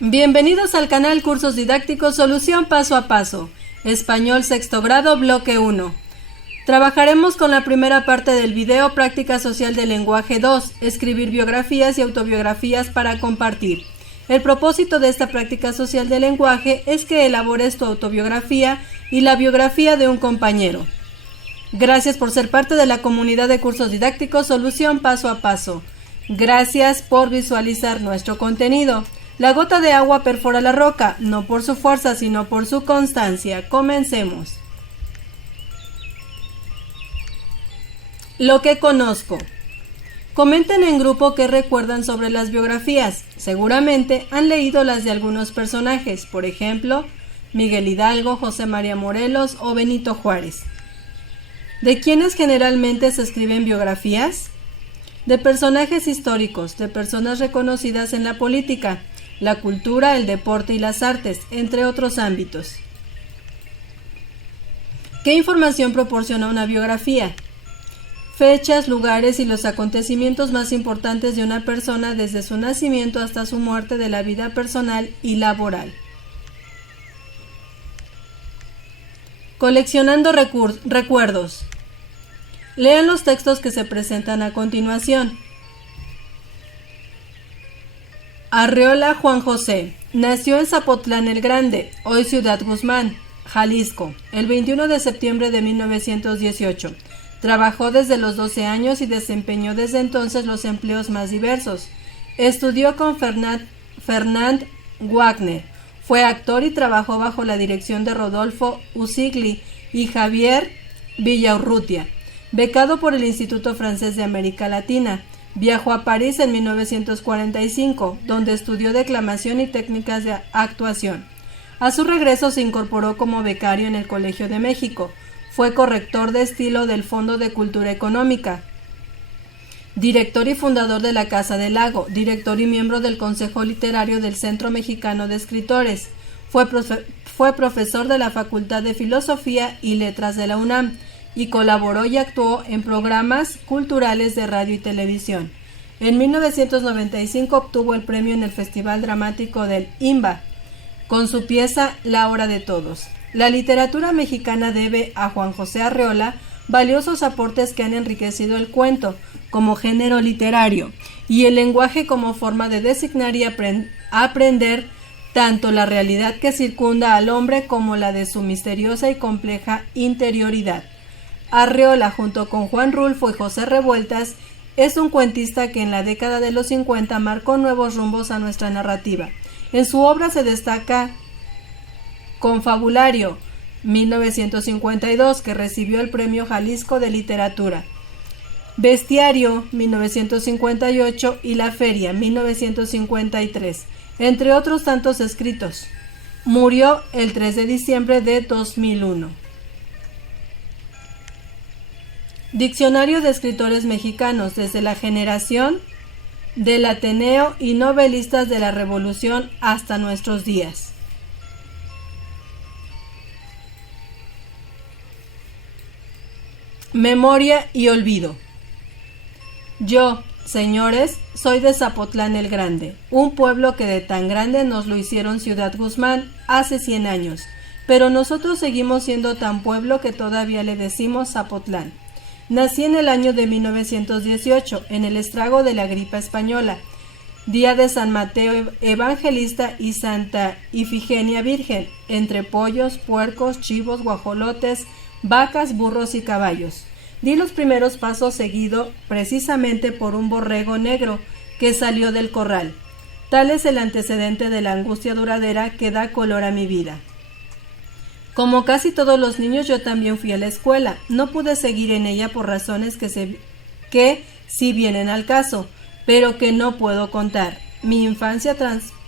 Bienvenidos al canal Cursos Didácticos Solución Paso a Paso. Español sexto grado, bloque 1. Trabajaremos con la primera parte del video Práctica Social del Lenguaje 2, escribir biografías y autobiografías para compartir. El propósito de esta práctica social del lenguaje es que elabores tu autobiografía y la biografía de un compañero. Gracias por ser parte de la comunidad de Cursos Didácticos Solución Paso a Paso. Gracias por visualizar nuestro contenido. La gota de agua perfora la roca, no por su fuerza, sino por su constancia. Comencemos. Lo que conozco. Comenten en grupo qué recuerdan sobre las biografías. Seguramente han leído las de algunos personajes, por ejemplo, Miguel Hidalgo, José María Morelos o Benito Juárez. ¿De quiénes generalmente se escriben biografías? De personajes históricos, de personas reconocidas en la política, la cultura, el deporte y las artes, entre otros ámbitos. ¿Qué información proporciona una biografía? Fechas, lugares y los acontecimientos más importantes de una persona desde su nacimiento hasta su muerte, de la vida personal y laboral. Coleccionando recuerdos. Lean los textos que se presentan a continuación. Arreola Juan José. Nació en Zapotlán el Grande, hoy Ciudad Guzmán, Jalisco, el 21 de septiembre de 1918. Trabajó desde los 12 años y desempeñó desde entonces los empleos más diversos. Estudió con Fernand Wagner. Fue actor y trabajó bajo la dirección de Rodolfo Usigli y Javier Villaurrutia. Becado por el Instituto Francés de América Latina, viajó a París en 1945, donde estudió declamación y técnicas de actuación. A su regreso se incorporó como becario en el Colegio de México. Fue corrector de estilo del Fondo de Cultura Económica, director y fundador de la Casa del Lago, director y miembro del Consejo Literario del Centro Mexicano de Escritores. Fue profesor de la Facultad de Filosofía y Letras de la UNAM y colaboró y actuó en programas culturales de radio y televisión. En 1995 obtuvo el premio en el Festival Dramático del IMBA con su pieza La Hora de Todos. La literatura mexicana debe a Juan José Arreola valiosos aportes que han enriquecido el cuento como género literario y el lenguaje como forma de designar y aprender tanto la realidad que circunda al hombre como la de su misteriosa y compleja interioridad. Arreola, junto con Juan Rulfo y José Revueltas, es un cuentista que en la década de los 50 marcó nuevos rumbos a nuestra narrativa. En su obra se destaca Confabulario, 1952, que recibió el Premio Jalisco de Literatura, Bestiario, 1958, y La Feria, 1953, entre otros tantos escritos. Murió el 3 de diciembre de 2001. Diccionario de escritores mexicanos desde la generación del Ateneo y novelistas de la Revolución hasta nuestros días. Memoria y olvido. Yo, señores, soy de Zapotlán el Grande, un pueblo que de tan grande nos lo hicieron Ciudad Guzmán hace 100 años, pero nosotros seguimos siendo tan pueblo que todavía le decimos Zapotlán. Nací en el año de 1918, en el estrago de la gripa española, día de San Mateo Evangelista y Santa Ifigenia Virgen, entre pollos, puercos, chivos, guajolotes, vacas, burros y caballos. Di los primeros pasos seguido precisamente por un borrego negro que salió del corral. Tal es el antecedente de la angustia duradera que da color a mi vida. Como casi todos los niños, yo también fui a la escuela. No pude seguir en ella por razones que sí vienen al caso, pero que no puedo contar. Mi infancia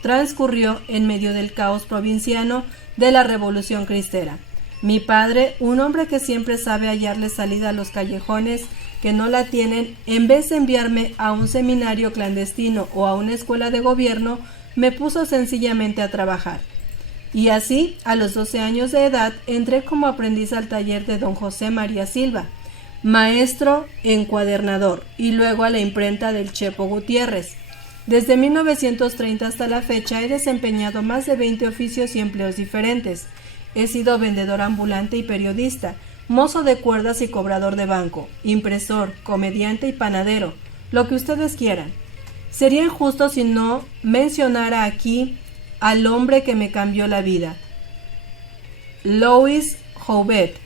transcurrió en medio del caos provinciano de la Revolución Cristera. Mi padre, un hombre que siempre sabe hallarle salida a los callejones que no la tienen, en vez de enviarme a un seminario clandestino o a una escuela de gobierno, me puso sencillamente a trabajar. Y así, a los 12 años de edad, entré como aprendiz al taller de don José María Silva, maestro encuadernador, y luego a la imprenta del Chepo Gutiérrez. Desde 1930 hasta la fecha he desempeñado más de 20 oficios y empleos diferentes. He sido vendedor ambulante y periodista, mozo de cuerdas y cobrador de banco, impresor, comediante y panadero, lo que ustedes quieran. Sería injusto si no mencionara aquí al hombre que me cambió la vida, Louis Jouvet,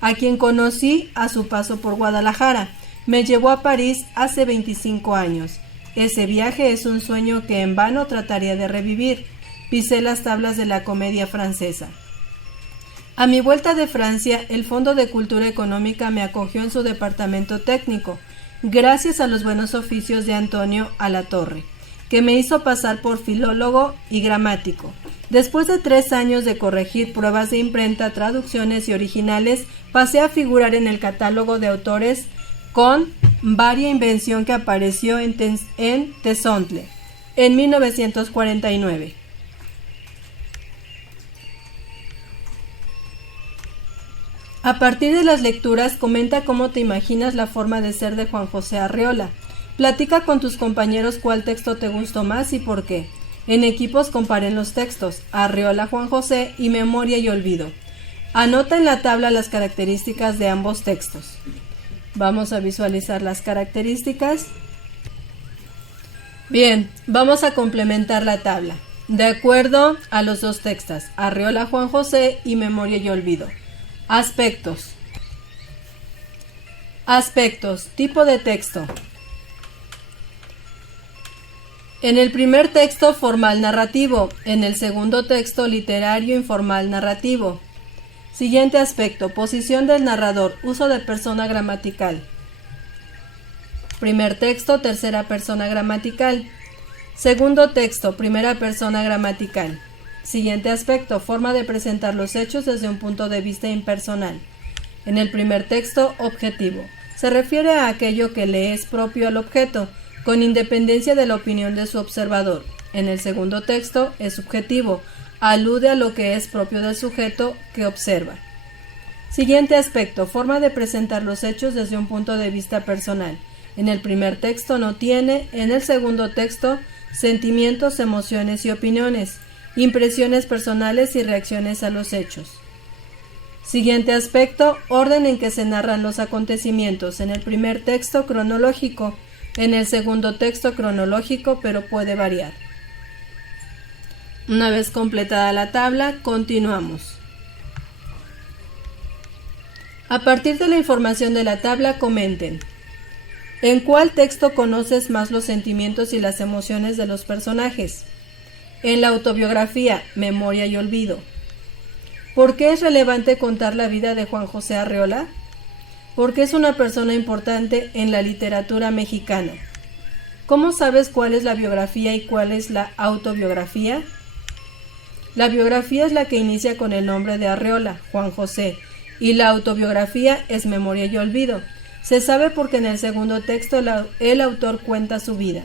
a quien conocí a su paso por Guadalajara. Me llevó a París hace 25 años. Ese viaje es un sueño que en vano trataría de revivir. Pisé las tablas de la comedia francesa. A mi vuelta de Francia, el Fondo de Cultura Económica me acogió en su departamento técnico, gracias a los buenos oficios de Antonio Alatorre, que me hizo pasar por filólogo y gramático. Después de 3 años de corregir pruebas de imprenta, traducciones y originales, pasé a figurar en el catálogo de autores con varia invención que apareció en Tezontle en 1949. A partir de las lecturas, comenta cómo te imaginas la forma de ser de Juan José Arreola. Platica con tus compañeros cuál texto te gustó más y por qué. En equipos comparen los textos, Arreola Juan José y Memoria y Olvido. Anota en la tabla las características de ambos textos. Vamos a visualizar las características. Bien, vamos a complementar la tabla, de acuerdo a los dos textos, Arreola Juan José y Memoria y Olvido. Aspectos. Aspectos. Tipo de texto. En el primer texto, formal narrativo. En el segundo texto, literario informal narrativo. Siguiente aspecto. Posición del narrador. Uso de persona gramatical. Primer texto, tercera persona gramatical. Segundo texto, primera persona gramatical. Siguiente aspecto, forma de presentar los hechos desde un punto de vista impersonal. En el primer texto, objetivo. Se refiere a aquello que le es propio al objeto, con independencia de la opinión de su observador. En el segundo texto, es subjetivo. Alude a lo que es propio del sujeto que observa. Siguiente aspecto, forma de presentar los hechos desde un punto de vista personal. En el primer texto no tiene, en el segundo texto, sentimientos, emociones y opiniones. Impresiones personales y reacciones a los hechos. Siguiente aspecto, orden en que se narran los acontecimientos. En el primer texto, cronológico. En el segundo texto, cronológico, pero puede variar. Una vez completada la tabla, continuamos. A partir de la información de la tabla, comenten. ¿En cuál texto conoces más los sentimientos y las emociones de los personajes? En la autobiografía, Memoria y Olvido. ¿Por qué es relevante contar la vida de Juan José Arreola? Porque es una persona importante en la literatura mexicana. ¿Cómo sabes cuál es la biografía y cuál es la autobiografía? La biografía es la que inicia con el nombre de Arreola, Juan José, y la autobiografía es Memoria y Olvido. Se sabe porque en el segundo texto el autor cuenta su vida.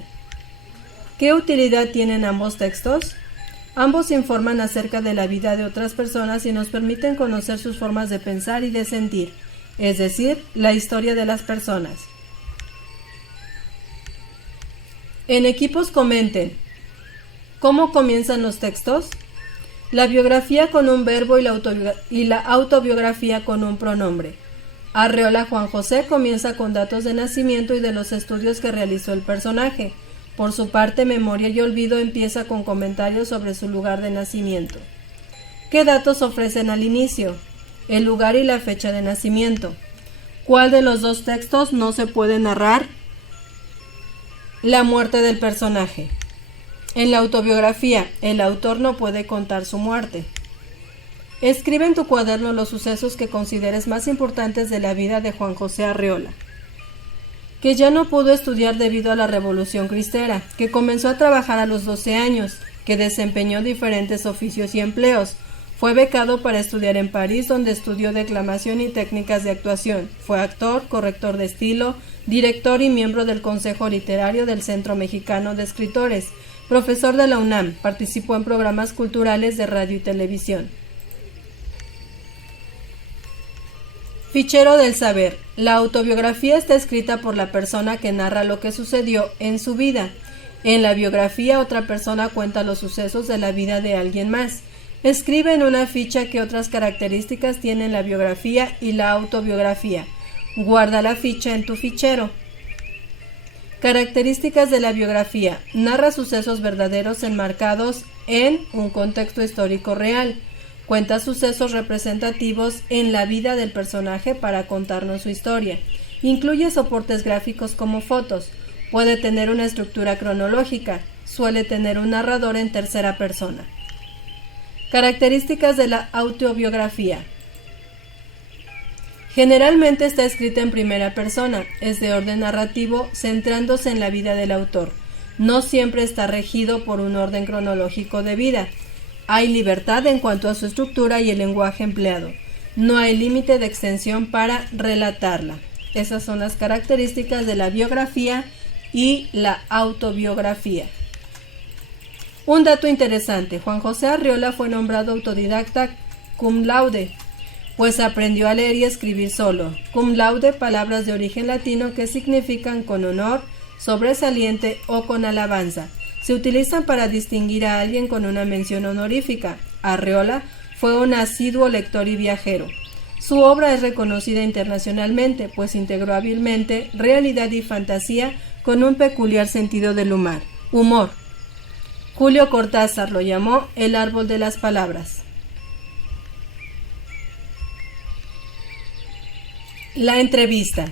¿Qué utilidad tienen ambos textos? Ambos informan acerca de la vida de otras personas y nos permiten conocer sus formas de pensar y de sentir, es decir, la historia de las personas. En equipos comenten. ¿Cómo comienzan los textos? La biografía con un verbo y la autobiografía con un pronombre. Arreola Juan José comienza con datos de nacimiento y de los estudios que realizó el personaje. Por su parte, Memoria y Olvido empieza con comentarios sobre su lugar de nacimiento. ¿Qué datos ofrecen al inicio? El lugar y la fecha de nacimiento. ¿Cuál de los dos textos no se puede narrar? La muerte del personaje. En la autobiografía, el autor no puede contar su muerte. Escribe en tu cuaderno los sucesos que consideres más importantes de la vida de Juan José Arreola. Que ya no pudo estudiar debido a la Revolución Cristera, que comenzó a trabajar a los 12 años, que desempeñó diferentes oficios y empleos. Fue becado para estudiar en París, donde estudió declamación y técnicas de actuación. Fue actor, corrector de estilo, director y miembro del Consejo Literario del Centro Mexicano de Escritores, profesor de la UNAM, participó en programas culturales de radio y televisión. Fichero del saber. La autobiografía está escrita por la persona que narra lo que sucedió en su vida. En la biografía, otra persona cuenta los sucesos de la vida de alguien más. Escribe en una ficha qué otras características tienen la biografía y la autobiografía. Guarda la ficha en tu fichero. Características de la biografía. Narra sucesos verdaderos enmarcados en un contexto histórico real. Cuenta sucesos representativos en la vida del personaje para contarnos su historia. Incluye soportes gráficos como fotos. Puede tener una estructura cronológica. Suele tener un narrador en tercera persona. Características de la autobiografía. Generalmente está escrita en primera persona, es de orden narrativo, centrándose en la vida del autor. No siempre está regido por un orden cronológico de vida. Hay libertad en cuanto a su estructura y el lenguaje empleado. No hay límite de extensión para relatarla. Esas son las características de la biografía y la autobiografía. Un dato interesante: Juan José Arriola fue nombrado autodidacta cum laude, pues aprendió a leer y escribir solo. Cum laude, palabras de origen latino que significan con honor, sobresaliente o con alabanza. Se utilizan para distinguir a alguien con una mención honorífica. Arriola fue un asiduo lector y viajero. Su obra es reconocida internacionalmente, pues integró hábilmente realidad y fantasía con un peculiar sentido del humor. Julio Cortázar lo llamó el árbol de las palabras. La entrevista.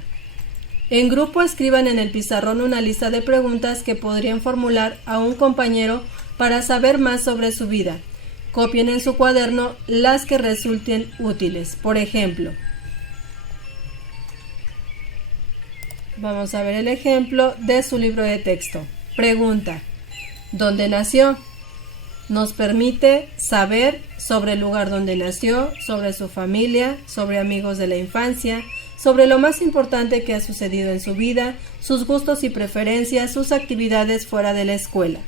En grupo escriban en el pizarrón una lista de preguntas que podrían formular a un compañero para saber más sobre su vida. Copien en su cuaderno las que resulten útiles. Por ejemplo, vamos a ver el ejemplo de su libro de texto. Pregunta: ¿dónde nació? Nos permite saber sobre el lugar donde nació, sobre su familia, sobre amigos de la infancia, sobre lo más importante que ha sucedido en su vida, sus gustos y preferencias, sus actividades fuera de la escuela.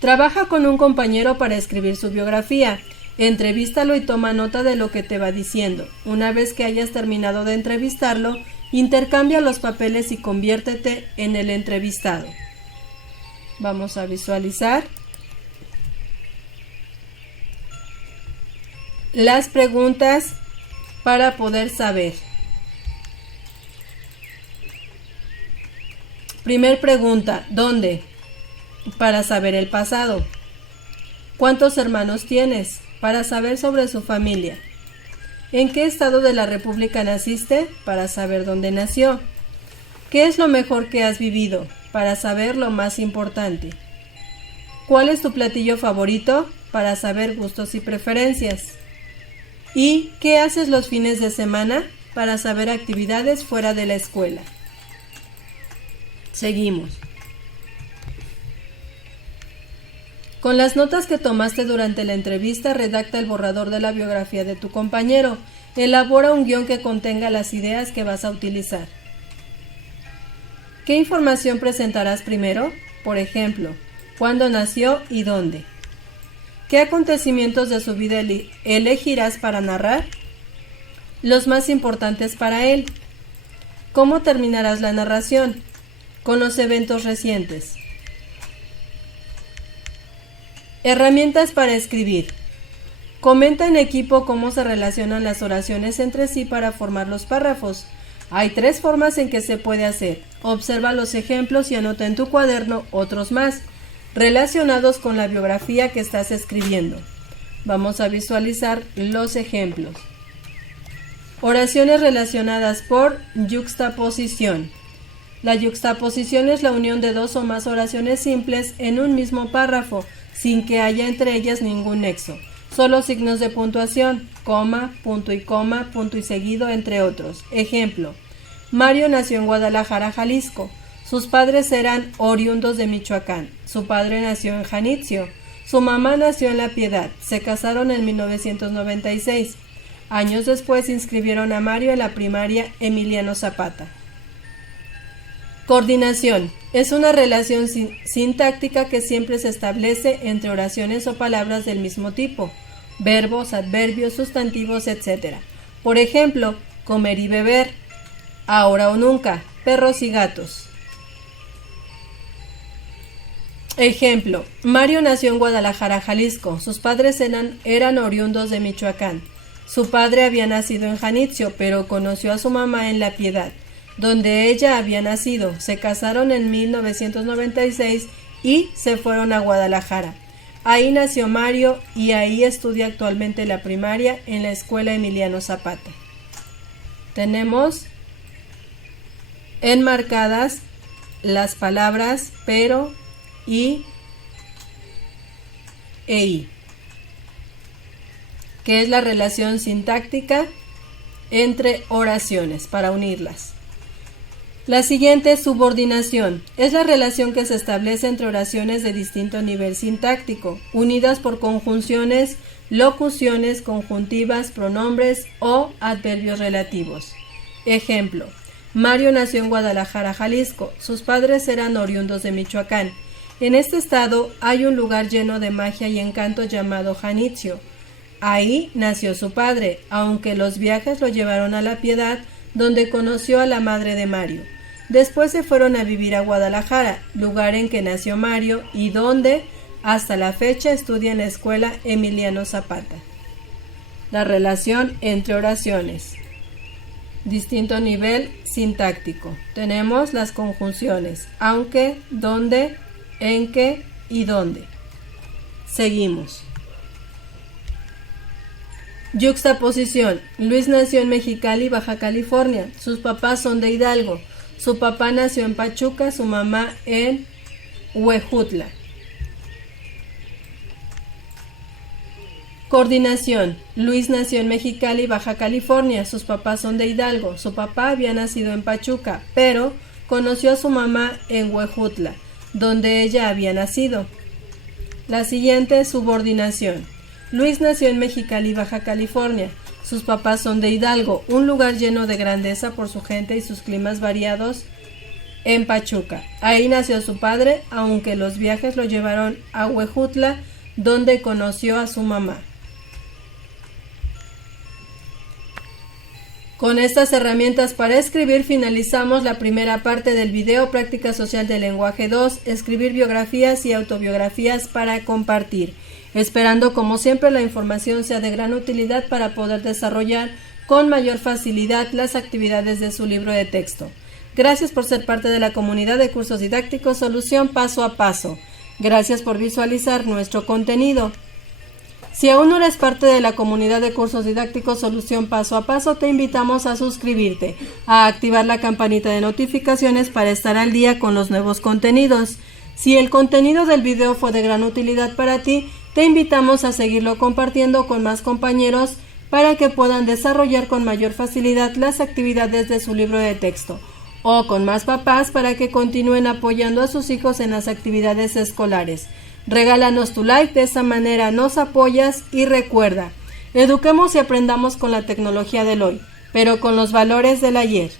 Trabaja con un compañero para escribir su biografía. Entrevístalo y toma nota de lo que te va diciendo. Una vez que hayas terminado de entrevistarlo, intercambia los papeles y conviértete en el entrevistado. Vamos a visualizar las preguntas para poder saber. Primer pregunta: ¿dónde? Para saber el pasado. ¿Cuántos hermanos tienes? Para saber sobre su familia. ¿En qué estado de la República naciste? Para saber dónde nació. ¿Qué es lo mejor que has vivido? Para saber lo más importante. ¿Cuál es tu platillo favorito? Para saber gustos y preferencias. ¿Y qué haces los fines de semana? Para saber actividades fuera de la escuela. Seguimos. Con las notas que tomaste durante la entrevista, redacta el borrador de la biografía de tu compañero. Elabora un guión que contenga las ideas que vas a utilizar. ¿Qué información presentarás primero? Por ejemplo, ¿cuándo nació y dónde? ¿Qué acontecimientos de su vida elegirás para narrar? Los más importantes para él. ¿Cómo terminarás la narración? Con los eventos recientes. Herramientas para escribir. Comenta en equipo cómo se relacionan las oraciones entre sí para formar los párrafos. Hay 3 formas en que se puede hacer. Observa los ejemplos y anota en tu cuaderno otros más, relacionados con la biografía que estás escribiendo. Vamos a visualizar los ejemplos. Oraciones relacionadas por yuxtaposición. La yuxtaposición es la unión de 2 o más oraciones simples en un mismo párrafo, sin que haya entre ellas ningún nexo. Solo signos de puntuación, coma, punto y seguido, entre otros. Ejemplo: Mario nació en Guadalajara, Jalisco. Sus padres eran oriundos de Michoacán. Su padre nació en Janitzio. Su mamá nació en La Piedad. Se casaron en 1996. Años después inscribieron a Mario en la primaria Emiliano Zapata. Coordinación. Es una relación sintáctica que siempre se establece entre oraciones o palabras del mismo tipo, verbos, adverbios, sustantivos, etc. Por ejemplo, comer y beber, ahora o nunca, perros y gatos. Ejemplo, Mario nació en Guadalajara, Jalisco. Sus padres eran oriundos de Michoacán. Su padre había nacido en Janitzio, pero conoció a su mamá en La Piedad, donde ella había nacido. Se casaron en 1996 y se fueron a Guadalajara. Ahí nació Mario y ahí estudia actualmente la primaria en la Escuela Emiliano Zapata. Tenemos enmarcadas las palabras pero, y e i, que es la relación sintáctica entre oraciones para unirlas. La siguiente es subordinación. Es la relación que se establece entre oraciones de distinto nivel sintáctico, unidas por conjunciones, locuciones, conjuntivas, pronombres o adverbios relativos. Ejemplo, Mario nació en Guadalajara, Jalisco. Sus padres eran oriundos de Michoacán. En este estado hay un lugar lleno de magia y encanto llamado Janitzio. Ahí nació su padre, aunque los viajes lo llevaron a La Piedad, donde conoció a la madre de Mario. Después se fueron a vivir a Guadalajara, lugar en que nació Mario y donde, hasta la fecha, estudia en la Escuela Emiliano Zapata. La relación entre oraciones. Distinto nivel sintáctico. Tenemos las conjunciones aunque, donde, en que y dónde. Seguimos. Yuxtaposición. Luis nació en Mexicali, Baja California. Sus papás son de Hidalgo. Su papá nació en Pachuca, su mamá en Huejutla. Coordinación. Luis nació en Mexicali, Baja California. Sus papás son de Hidalgo. Su papá había nacido en Pachuca, pero conoció a su mamá en Huejutla, donde ella había nacido. La siguiente es subordinación. Luis nació en Mexicali, Baja California. Sus papás son de Hidalgo, un lugar lleno de grandeza por su gente y sus climas variados, en Pachuca. Ahí nació su padre, aunque los viajes lo llevaron a Huejutla, donde conoció a su mamá. Con estas herramientas para escribir finalizamos la primera parte del video Práctica Social del Lenguaje 2, escribir biografías y autobiografías para compartir, esperando como siempre la información sea de gran utilidad para poder desarrollar con mayor facilidad las actividades de su libro de texto. Gracias por ser parte de la comunidad de cursos didácticos Solución Paso a Paso. Gracias por visualizar nuestro contenido. Si aún no eres parte de la comunidad de cursos didácticos Solución Paso a Paso, te invitamos a suscribirte, a activar la campanita de notificaciones para estar al día con los nuevos contenidos. Si el contenido del video fue de gran utilidad para ti, te invitamos a seguirlo compartiendo con más compañeros para que puedan desarrollar con mayor facilidad las actividades de su libro de texto, o con más papás para que continúen apoyando a sus hijos en las actividades escolares. Regálanos tu like, de esa manera nos apoyas y recuerda, eduquemos y aprendamos con la tecnología del hoy, pero con los valores del ayer.